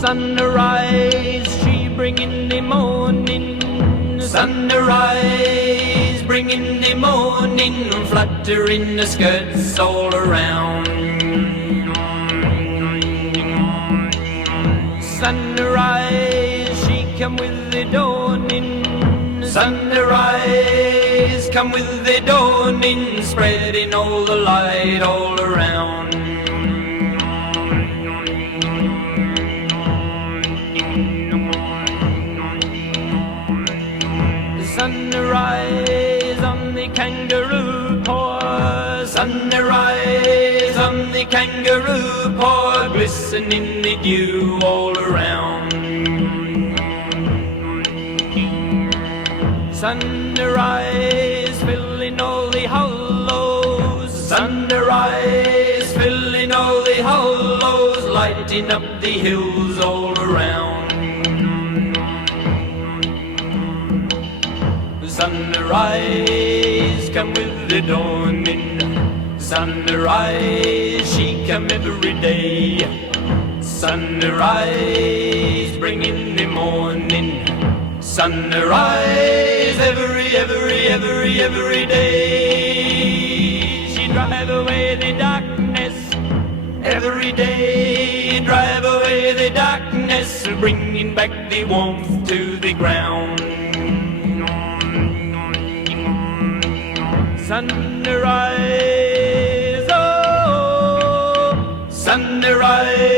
Sunrise, she bringing the morning. Sunrise, bringing the morning, fluttering the skirts all around. Sunrise, she come with the dawning. Sunrise, come with the dawning, spreading all the light all around. Sunrise on the kangaroo paw, sunrise on the kangaroo paw, glistening the dew all around. Sunrise filling all the hollows, sunrise filling all the hollows, lighting up the hills all around. Sunrise, come with the dawning. Sunrise, she come every day. Sunrise, bringing the morning. Sunrise, every day. She drive away the darkness. Every day, drive away the darkness, bringing back the warmth to the ground. Sunrise, oh, sunrise.